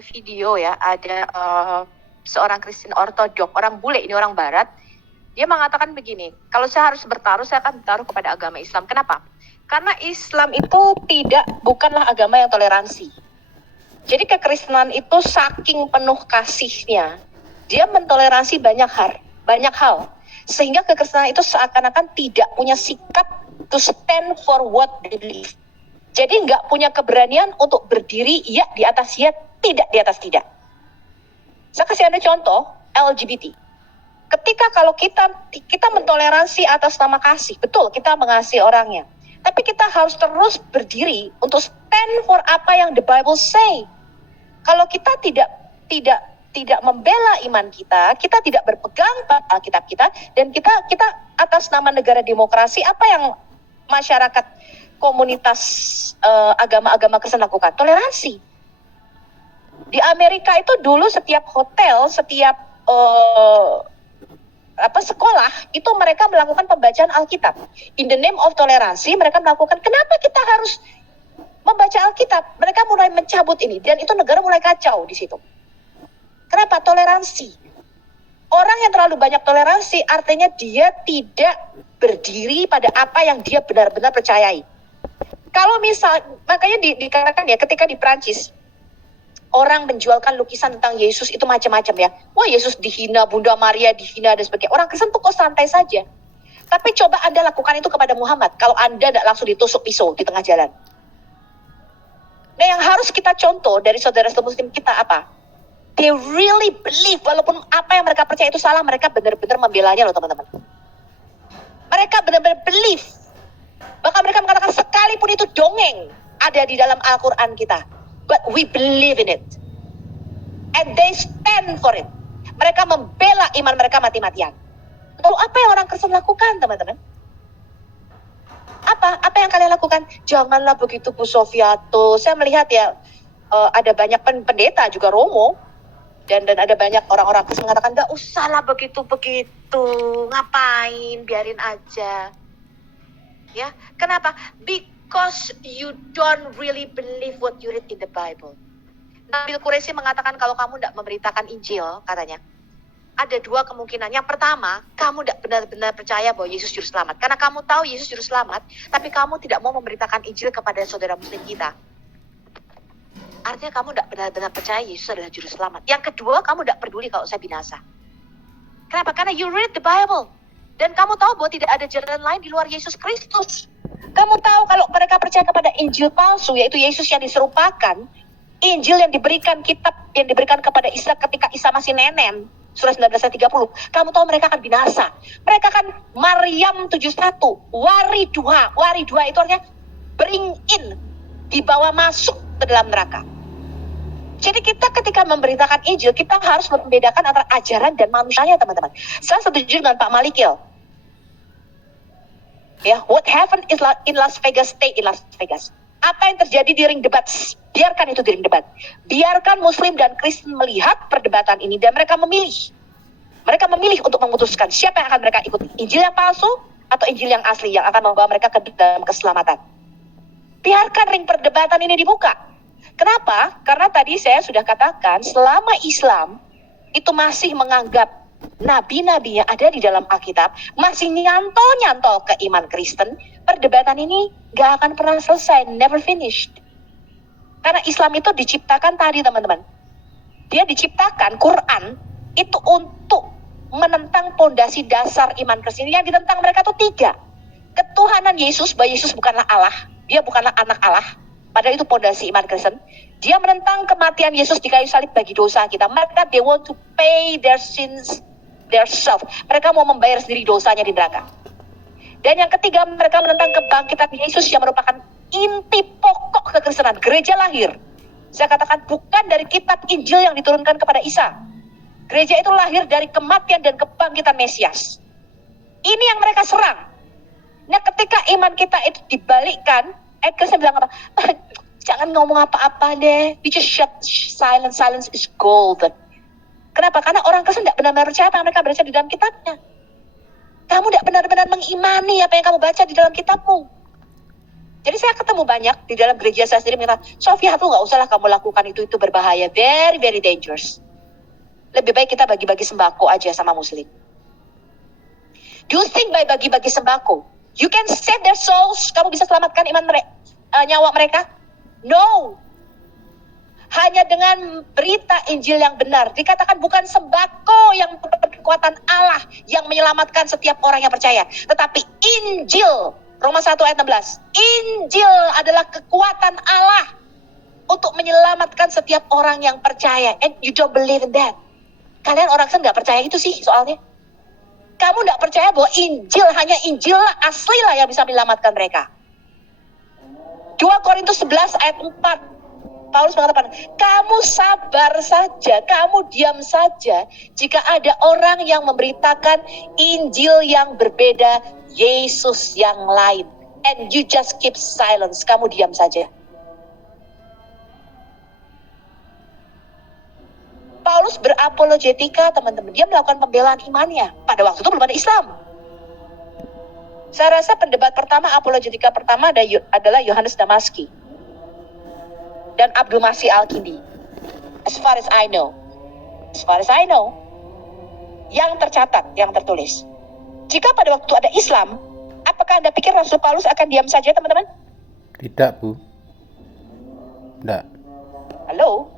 satu video ya, ada seorang Kristen ortodok, orang bule ini, orang barat. Dia mengatakan begini, kalau saya harus bertaruh, saya akan bertaruh kepada agama Islam. Kenapa? Karena Islam itu bukanlah agama yang toleransi. Jadi kekristenan itu saking penuh kasihnya, dia mentoleransi banyak hal. Sehingga kekristenan itu seakan-akan tidak punya sikap to stand for what they believe. Jadi nggak punya keberanian untuk berdiri ya di atas ya, tidak di atas tidak. Saya kasih Anda contoh, LGBT. Ketika kalau kita mentoleransi atas nama kasih, betul kita mengasihi orangnya. Tapi kita harus terus berdiri untuk stand for apa yang the Bible say. Kalau kita tidak membela iman kita tidak berpegang pada Alkitab kita, dan kita atas nama negara demokrasi, apa yang masyarakat komunitas agama-agama Kristen lakukan? Toleransi. Di Amerika itu dulu setiap hotel, setiap sekolah itu mereka melakukan pembacaan Alkitab. In the name of toleransi mereka melakukan. Kenapa kita harus membaca Alkitab? Mereka mulai mencabut ini, dan itu negara mulai kacau di situ. Kenapa? Toleransi. Orang yang terlalu banyak toleransi artinya dia tidak berdiri pada apa yang dia benar-benar percayai. Kalau makanya dikatakan ya, ketika di Prancis orang menjualkan lukisan tentang Yesus itu macam-macam ya. Wah, Yesus dihina, Bunda Maria dihina dan sebagainya. Orang Kristen tuh kok santai saja. Tapi coba Anda lakukan itu kepada Muhammad, kalau Anda tidak langsung ditusuk pisau di tengah jalan. Nah, yang harus kita contoh dari saudara-saudara Muslim kita apa? They really believe, walaupun apa yang mereka percaya itu salah, mereka benar-benar membelanya loh teman-teman. Mereka benar-benar believe. Bahkan mereka mengatakan sekalipun itu dongeng ada di dalam Al-Quran kita, but we believe in it. And they stand for it. Mereka membela iman mereka mati-matian. Lalu apa yang orang Kristen lakukan teman-teman? Apa yang kalian lakukan? Janganlah begitu Bu Sofiato. Saya melihat ya, ada banyak pendeta juga Romo, dan ada banyak orang-orang Kristen mengatakan, gak usahlah begitu-begitu, ngapain, biarin aja. Ya, kenapa? Because you don't really believe what you read in the Bible. Nabil Qureshi mengatakan kalau kamu tidak memberitakan Injil, katanya, ada dua kemungkinan. Yang pertama, kamu tidak benar-benar percaya bahwa Yesus juru selamat. Karena kamu tahu Yesus juru selamat, tapi kamu tidak mau memberitakan Injil kepada saudara Muslim kita. Artinya kamu tidak benar-benar percaya Yesus adalah juru selamat. Yang kedua, kamu tidak peduli kalau saya binasa. Kenapa? Karena you read the Bible. Dan kamu tahu bahwa tidak ada jalan lain di luar Yesus Kristus. Kamu tahu kalau mereka percaya kepada Injil palsu, yaitu Yesus yang diserupakan, Injil yang diberikan, kitab yang diberikan kepada Isa ketika Isa masih nenek, surah 19 ayat 30. Kamu tahu mereka akan binasa. Mereka akan Maryam 71, wari dua itu artinya bring in, dibawa masuk ke dalam neraka. Jadi kita ketika memberitakan Injil, kita harus membedakan antara ajaran dan manusianya teman-teman. Saya setuju dengan Pak Malikil. Ya, what happened in Las Vegas, stay in Las Vegas. Apa yang terjadi di ring debat, biarkan itu di ring debat. Biarkan Muslim dan Kristen melihat perdebatan ini dan mereka memilih. Mereka memilih untuk memutuskan siapa yang akan mereka ikuti. Injil yang palsu atau Injil yang asli yang akan membawa mereka ke dalam keselamatan. Biarkan ring perdebatan ini dibuka. Kenapa? Karena tadi saya sudah katakan, selama Islam itu masih menganggap nabi-nabi yang ada di dalam Alkitab masih nyantol-nyantol ke iman Kristen, perdebatan ini gak akan pernah selesai, never finished. Karena Islam itu diciptakan tadi teman-teman. Dia diciptakan, Quran, itu untuk menentang pondasi dasar iman Kristen. Yang ditentang mereka itu 3. Ketuhanan Yesus, bahwa Yesus bukanlah Allah, dia bukanlah anak Allah. Padahal itu pondasi iman Kristen. Dia menentang kematian Yesus di kayu salib bagi dosa kita. Mereka, they want to pay their sins themselves. Mereka mau membayar sendiri dosanya di neraka. Dan yang ketiga, mereka menentang kebangkitan Yesus yang merupakan inti pokok kekristenan. Gereja lahir, saya katakan, bukan dari kitab Injil yang diturunkan kepada Isa. Gereja itu lahir dari kematian dan kebangkitan Mesias. Ini yang mereka serang. Nah, ketika iman kita itu dibalikkan, Kristen bilang apa? Jangan ngomong apa-apa deh. We just shut silence. Silence is golden. Kenapa? Karena orang Kristen tidak benar-benar percaya apa yang mereka baca di dalam kitabnya. Kamu tidak benar-benar mengimani apa yang kamu baca di dalam kitabmu. Jadi saya ketemu banyak di dalam gereja saya sendiri mengatakan, Sofia tuh nggak usahlah kamu lakukan itu berbahaya, very very dangerous. Lebih baik kita bagi-bagi sembako aja sama muslim. Do you think by bagi-bagi sembako, you can save their souls? Kamu bisa selamatkan nyawa mereka? No. Hanya dengan berita Injil yang benar. Dikatakan bukan sembako yang berkekuatan Allah yang menyelamatkan setiap orang yang percaya, tetapi Injil. Roma 1 ayat 16. Injil adalah kekuatan Allah untuk menyelamatkan setiap orang yang percaya. And you don't believe in that. Kalian orang kan nggak percaya itu sih soalnya. Kamu nggak percaya bahwa Injil, hanya Injil lah, asli lah yang bisa menyelamatkan mereka. 2 Korintus 11 ayat 4. Paulus mengatakan, kamu sabar saja, kamu diam saja jika ada orang yang memberitakan Injil yang berbeda, Yesus yang lain. And you just keep silence, kamu diam saja. Paulus berapologetika, teman-teman. Dia melakukan pembelaan imannya. Pada waktu itu belum ada Islam. Saya rasa pendebat pertama, apologetika pertama adalah Yohanes Damaski dan Abdul Masih Al-Kindi. As far as I know, yang tercatat, yang tertulis. Jika pada waktu ada Islam, apakah Anda pikir Rasul Paulus akan diam saja, teman-teman? Tidak, Bu. Tidak. Halo?